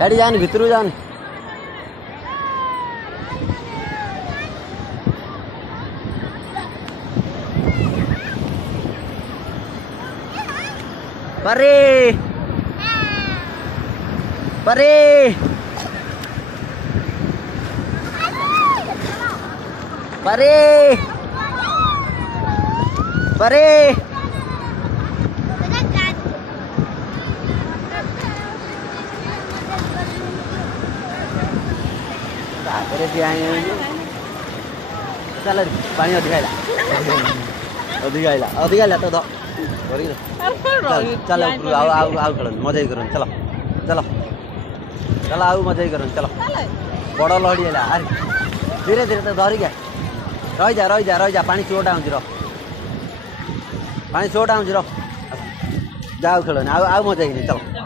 Heidi जान भितरू जान परे परे परे परे चल पानी अधिक तो दो चल आउ खेल मजा कर चलो चलो चलो आउ मजा कर चलो बड़ लहड़ी है धीरे धीरे तो धरिक रही जा पानी चोटा हो पानी चोटा हो जाओ खेल आउ मजा चलो